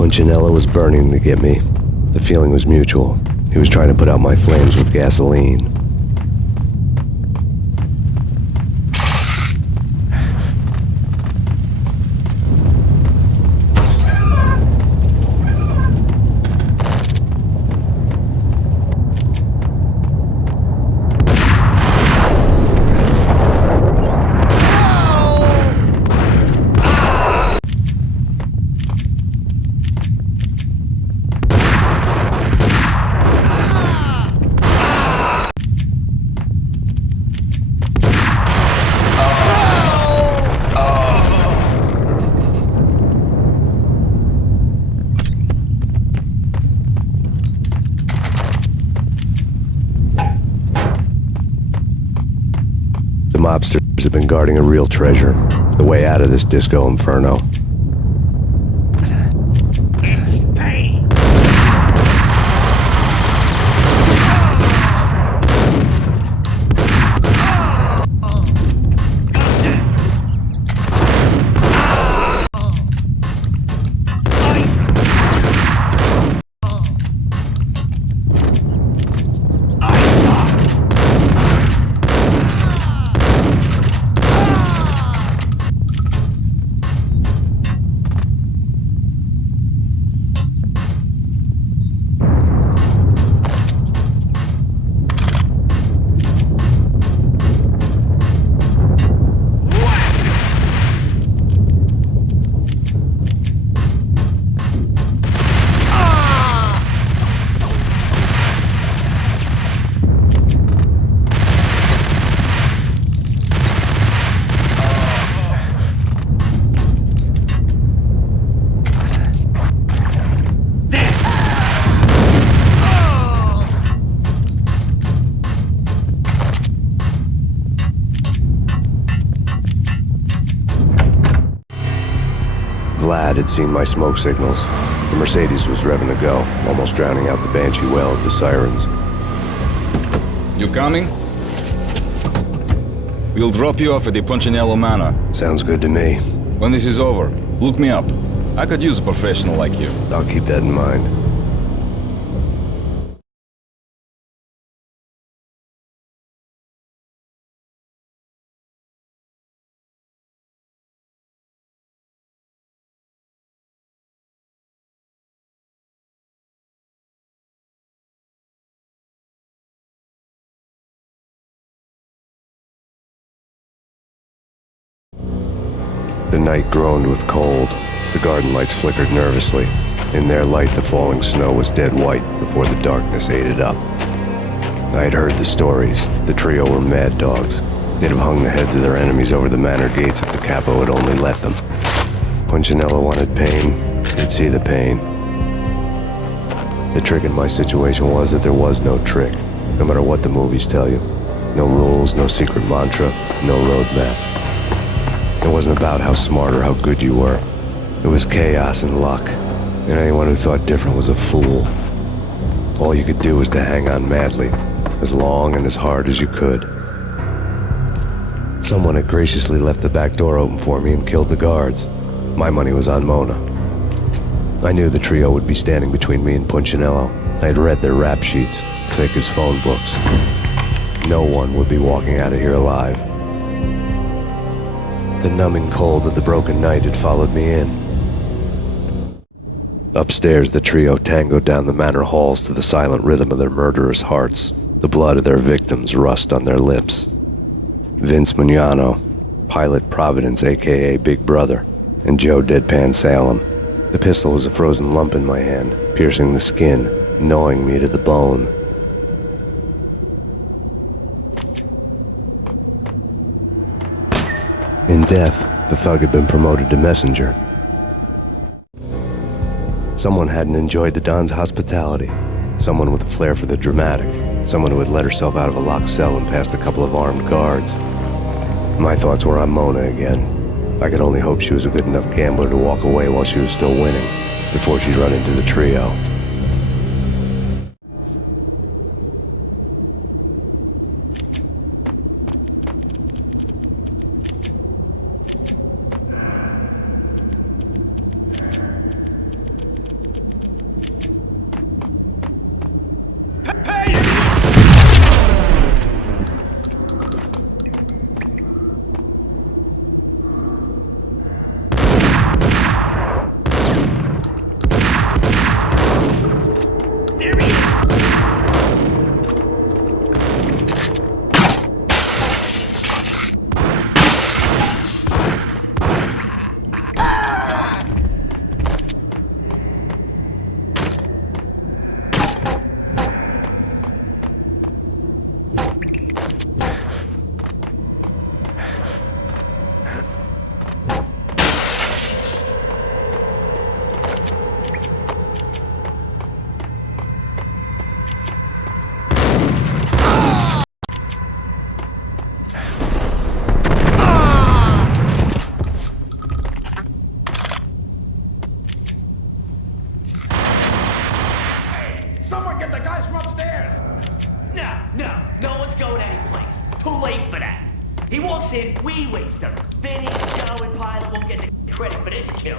Punchinello was burning to get me. The feeling was mutual. He was trying to put out my flames with gasoline. The mobsters have been guarding a real treasure, the way out of this disco inferno. It's Payne! Vlad had seen my smoke signals. The Mercedes was revving to go, almost drowning out the banshee wail of the sirens. You coming? We'll drop you off at the Punchinello Manor. Sounds good to me. When this is over, look me up. I could use a professional like you. I'll keep that in mind. The night groaned with cold. The garden lights flickered nervously. In their light, the falling snow was dead white before the darkness ate it up. I had heard the stories. The trio were mad dogs. They'd have hung the heads of their enemies over the manor gates if the capo had only let them. Punchinello wanted Payne. He'd see the pain. The trick in my situation was that there was no trick, no matter what the movies tell you. No rules, no secret mantra, no roadmap. It wasn't about how smart or how good you were. It was chaos and luck, and anyone who thought different was a fool. All you could do was to hang on madly, as long and as hard as you could. Someone had graciously left the back door open for me and killed the guards. My money was on Mona. I knew the trio would be standing between me and Punchinello. I had read their rap sheets, thick as phone books. No one would be walking out of here alive. The numbing cold of the broken night had followed me in. Upstairs, the trio tangoed down the manor halls to the silent rhythm of their murderous hearts. The blood of their victims rust on their lips. Vince Mignano, Pilot Providence, a.k.a. Big Brother, and Joe Deadpan Salem. The pistol was a frozen lump in my hand, piercing the skin, gnawing me to the bone. In death, the thug had been promoted to messenger. Someone hadn't enjoyed the Don's hospitality. Someone with a flair for the dramatic. Someone who had let herself out of a locked cell and past a couple of armed guards. My thoughts were on Mona again. I could only hope she was a good enough gambler to walk away while she was still winning, before she'd run into the trio. said we waste her. Vinny, Joe, and Pilot won't get the credit for this kill.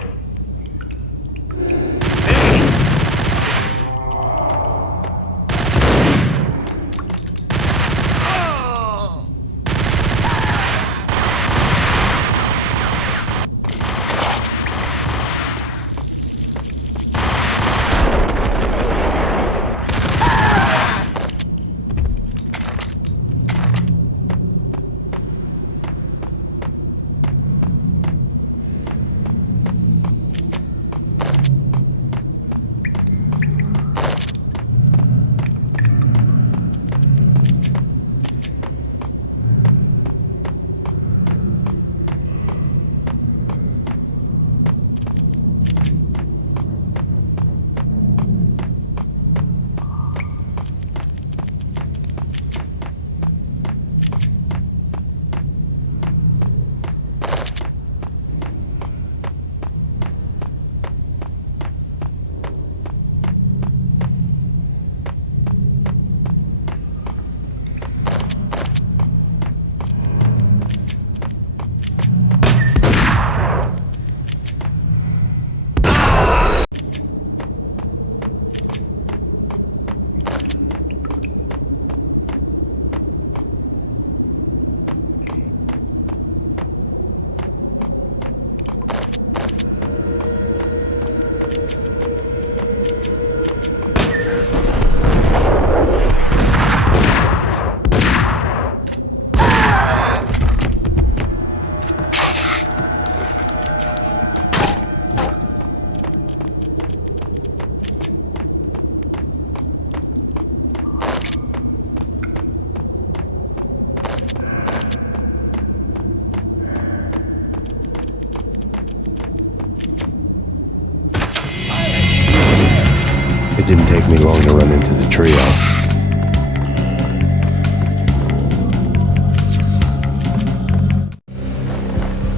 It didn't take me long to run into the trio.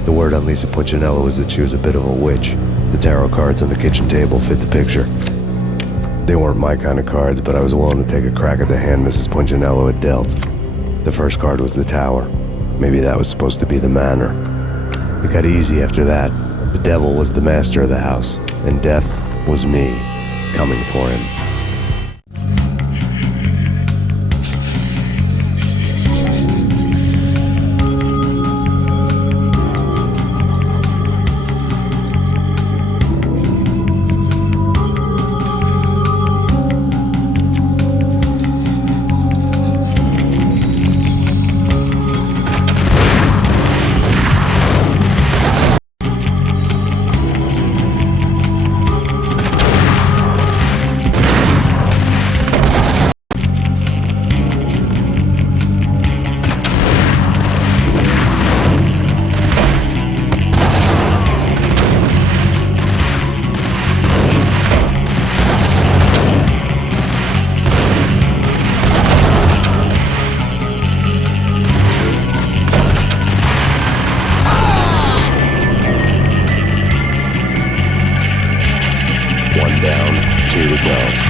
The word on Lisa Puccinello was that she was a bit of a witch. The tarot cards on the kitchen table fit the picture. They weren't my kind of cards, but I was willing to take a crack at the hand Mrs. Puccinello had dealt. The first card was the Tower. Maybe that was supposed to be the manor. It got easy after that. The devil was the master of the house, and death was me, coming for him. One down, two to go.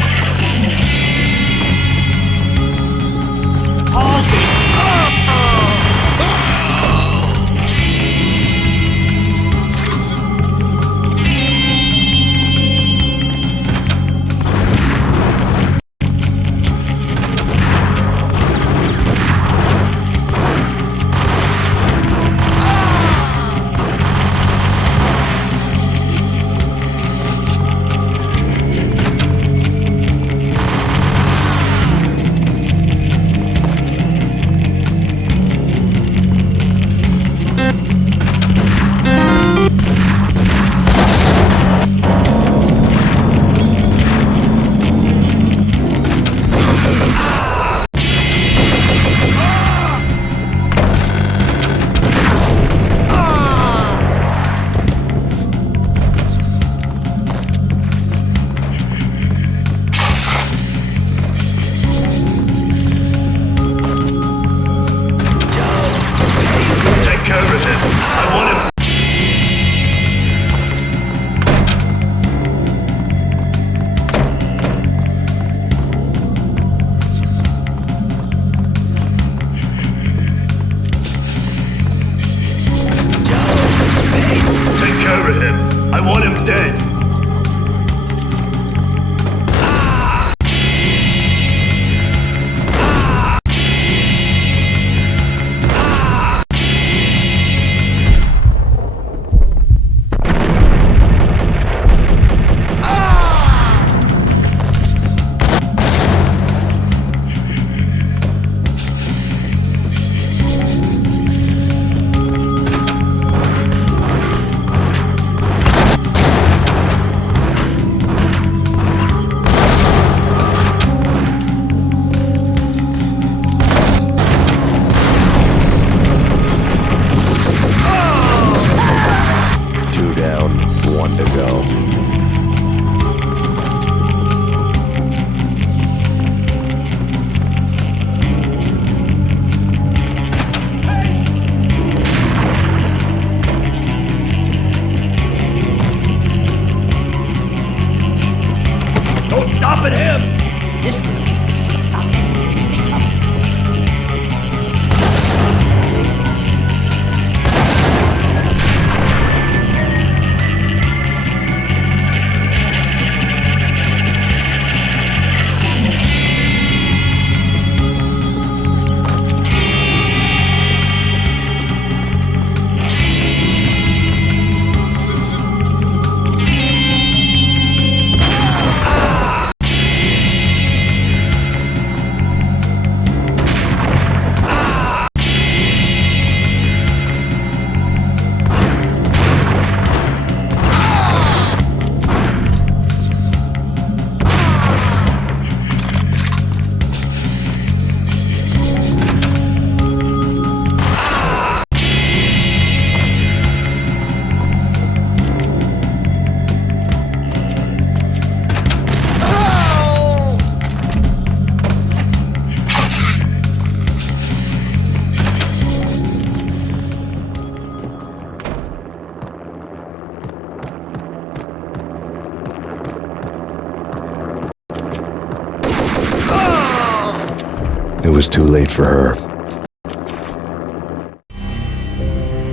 It was too late for her.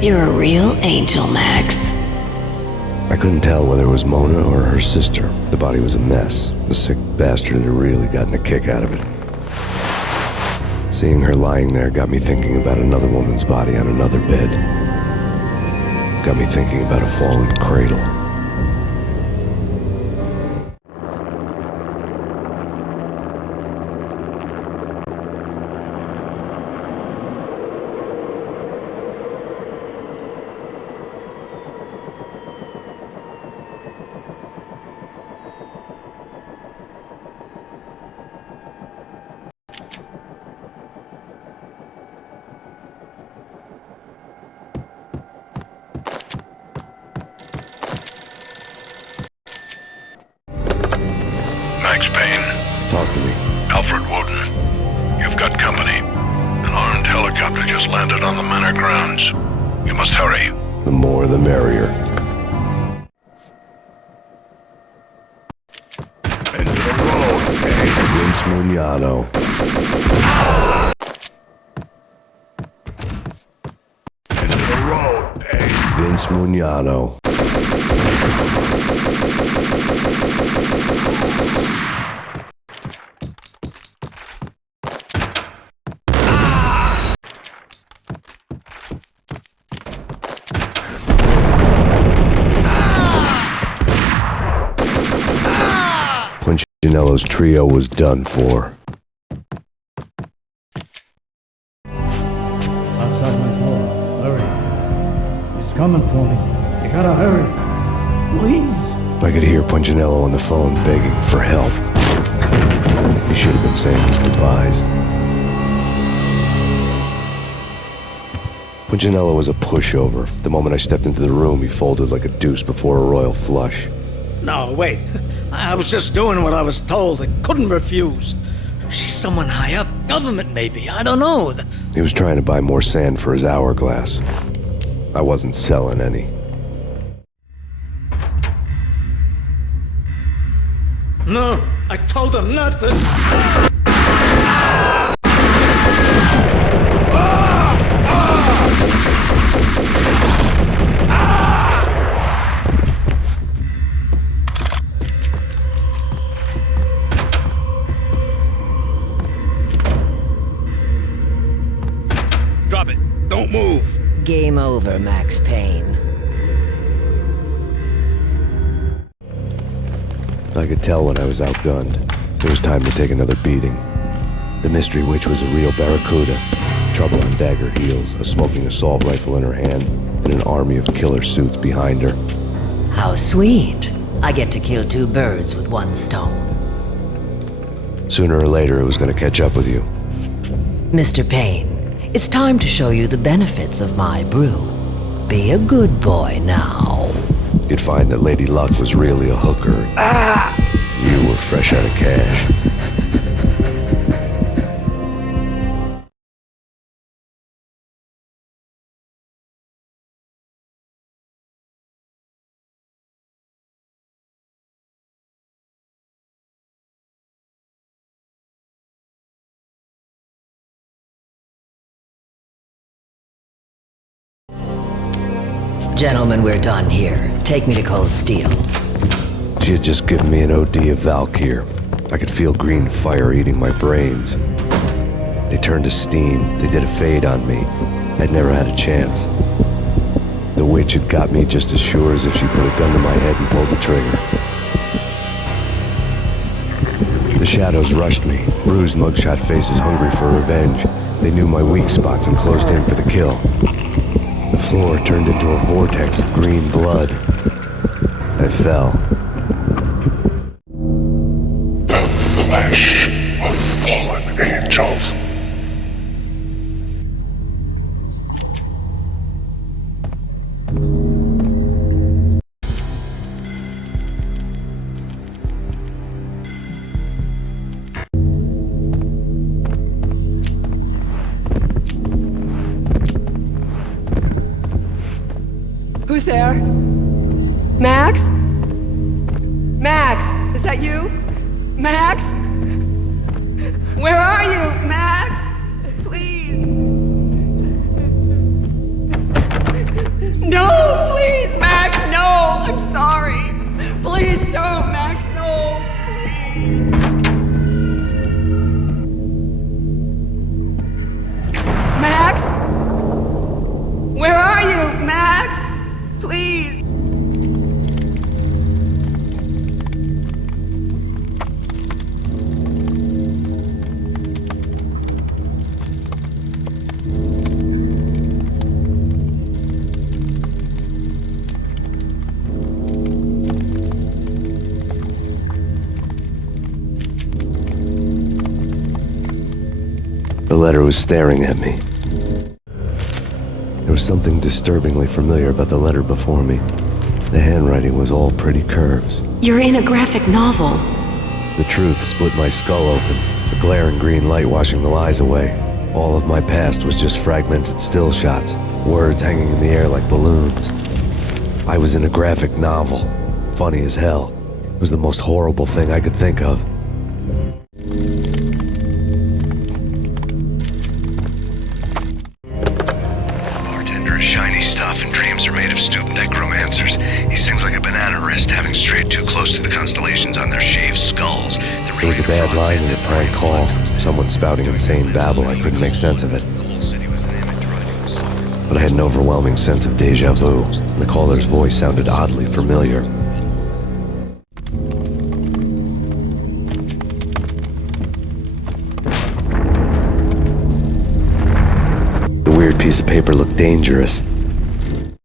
You're a real angel, Max. I couldn't tell whether it was Mona or her sister. The body was a mess. The sick bastard had really gotten a kick out of it. Seeing her lying there got me thinking about another woman's body on another bed. Got me thinking about a fallen cradle. Max Payne. Talk to me. Alfred Woden. You've got company. An armed helicopter just landed on the manor grounds. You must hurry. The more the merrier. Into the road, Payne. Vince Mugnano. Into the road, Payne. Vince Mugnano. Punchinello's trio was done for. Outside my door. Hurry. He's coming for me. You gotta hurry. Please. I could hear Punchinello on the phone begging for help. He should have been saying his goodbyes. Punchinello was a pushover. The moment I stepped into the room, he folded like a deuce before a royal flush. No, wait. I was just doing what I was told. I couldn't refuse. She's someone high up. Government, maybe. I don't know. He was trying to buy more sand for his hourglass. I wasn't selling any. No, I told him not to. Drop it. Don't move. Game over, Max Payne. I could tell when I was outgunned. It was time to take another beating. The mystery witch was a real barracuda. Trouble on dagger heels, a smoking assault rifle in her hand, and an army of killer suits behind her. How sweet. I get to kill two birds with one stone. Sooner or later, it was going to catch up with you. Mr. Payne, it's time to show you the benefits of my brew. Be a good boy now. You'd find that Lady Luck was really a hooker. You were fresh out of cash. Gentlemen, we're done here. Take me to Cold Steel. She had just given me an OD of Valkyr. I could feel green fire eating my brains. They turned to steam. They did a fade on me. I'd never had a chance. The witch had got me just as sure as if she put a gun to my head and pulled the trigger. The shadows rushed me, bruised mugshot faces hungry for revenge. They knew my weak spots and closed in for the kill. The floor turned into a vortex of green blood. I fell. The flesh of fallen angels. Who's there? Max? Max, is that you? Max? Where are you, Max? No, please, Max, no! I'm sorry. Please don't, Max, no! Max? Where are you, Max? Please. The letter was staring at me. There was something disturbingly familiar about the letter before me. The handwriting was all pretty curves. You're in a graphic novel. The truth split my skull open, the glaring green light washing the lies away. All of my past was just fragmented still shots, words hanging in the air like balloons. I was in a graphic novel. Funny as hell. It was the most horrible thing I could think of. Bartender is shiny stuff and dreams are made of stooped necromancers. He sings like a banana wrist, having strayed too close to the constellations on their shaved skulls. There was a bad line in a prank call. Someone spouting insane babble. I couldn't make sense of it. But I had an overwhelming sense of deja vu. The caller's voice sounded oddly familiar. The weird piece of paper looked dangerous.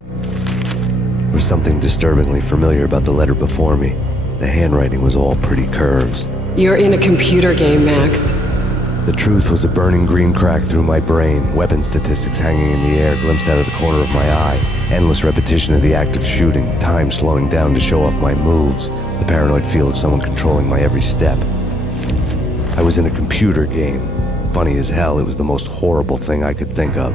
There was something disturbingly familiar about the letter before me. The handwriting was all pretty curves. You're in a computer game, Max. The truth was a burning green crack through my brain, weapon statistics hanging in the air, glimpsed out of the corner of my eye, endless repetition of the act of shooting, time slowing down to show off my moves, the paranoid feel of someone controlling my every step. I was in a computer game. Funny as hell, it was the most horrible thing I could think of.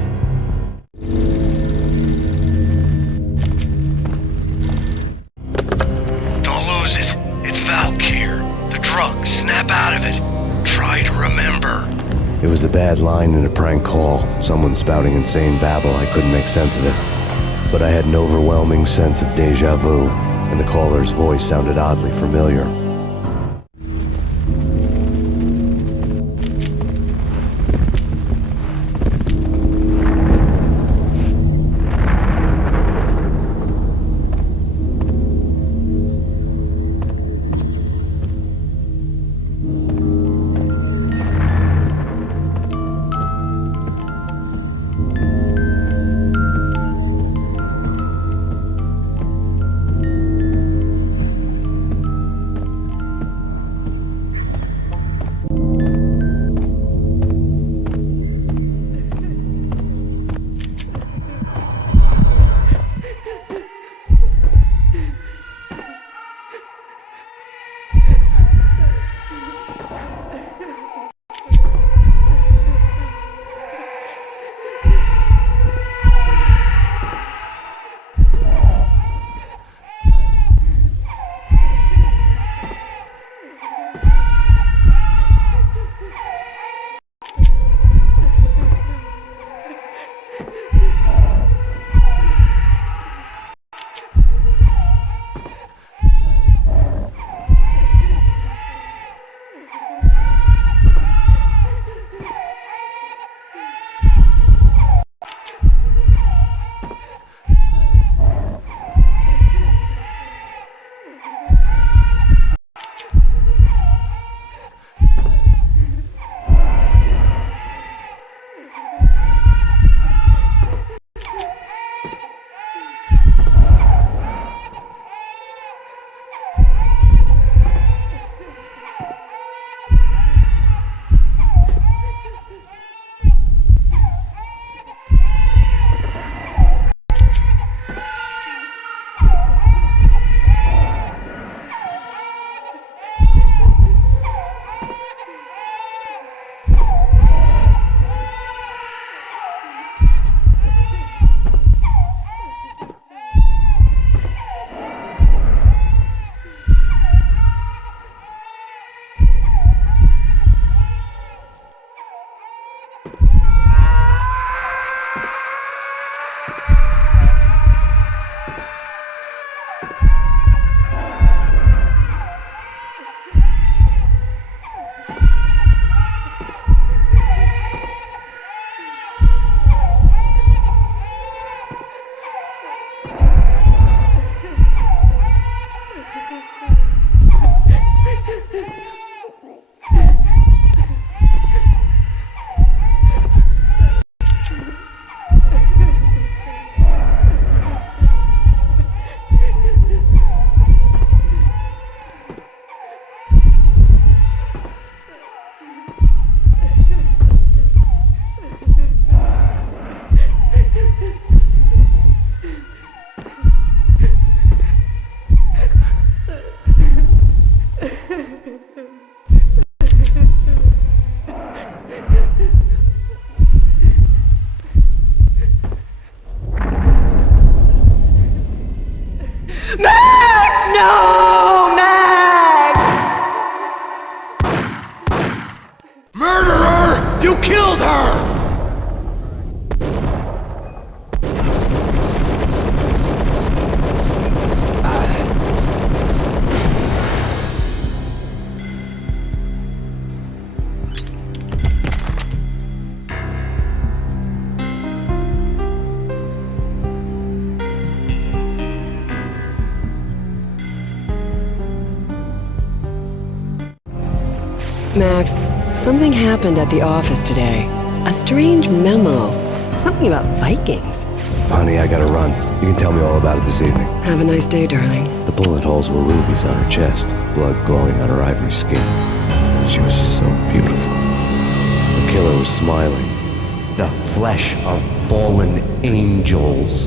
Don't lose it. It's Valkyr. The drug. Snap out of it. Try to remember. It was a bad line in a prank call. Someone spouting insane babble. I couldn't make sense of it. But I had an overwhelming sense of deja vu, and the caller's voice sounded oddly familiar. Max, something happened at the office today. A strange memo. Something about Vikings. Honey, I gotta run. You can tell me all about it this evening. Have a nice day, darling. The bullet holes were rubies on her chest, blood glowing on her ivory skin. She was so beautiful. The killer was smiling. The flesh of fallen angels.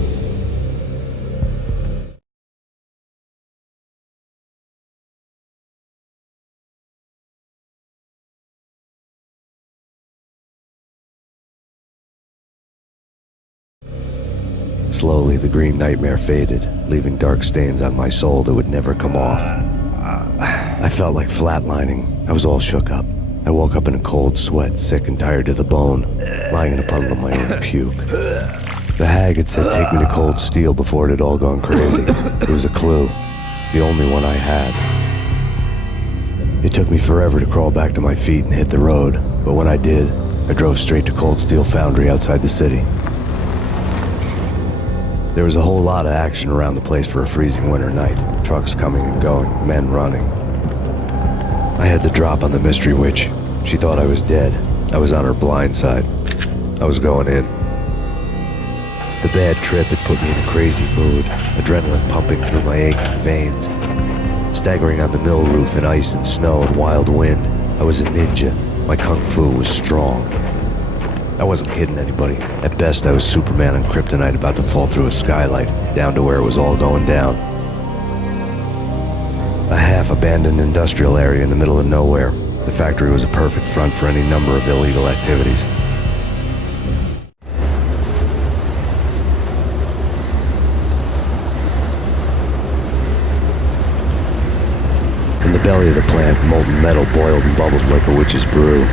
Slowly, the green nightmare faded, leaving dark stains on my soul that would never come off. I felt like flatlining. I was all shook up. I woke up in a cold sweat, sick and tired to the bone, lying in a puddle of my own puke. The hag had said take me to Cold Steel before it had all gone crazy. It was a clue, the only one I had. It took me forever to crawl back to my feet and hit the road, but when I did, I drove straight to Cold Steel Foundry outside the city. There was a whole lot of action around the place for a freezing winter night. Trucks coming and going, men running. I had the drop on the mystery witch. She thought I was dead. I was on her blind side. I was going in. The bad trip had put me in a crazy mood, adrenaline pumping through my aching veins. Staggering on the mill roof in ice and snow and wild wind, I was a ninja. My kung fu was strong. I wasn't kidding anybody. At best, I was Superman on kryptonite about to fall through a skylight, down to where it was all going down. A half-abandoned industrial area in the middle of nowhere. The factory was a perfect front for any number of illegal activities. In the belly of the plant, molten metal boiled and bubbled like a witch's brew.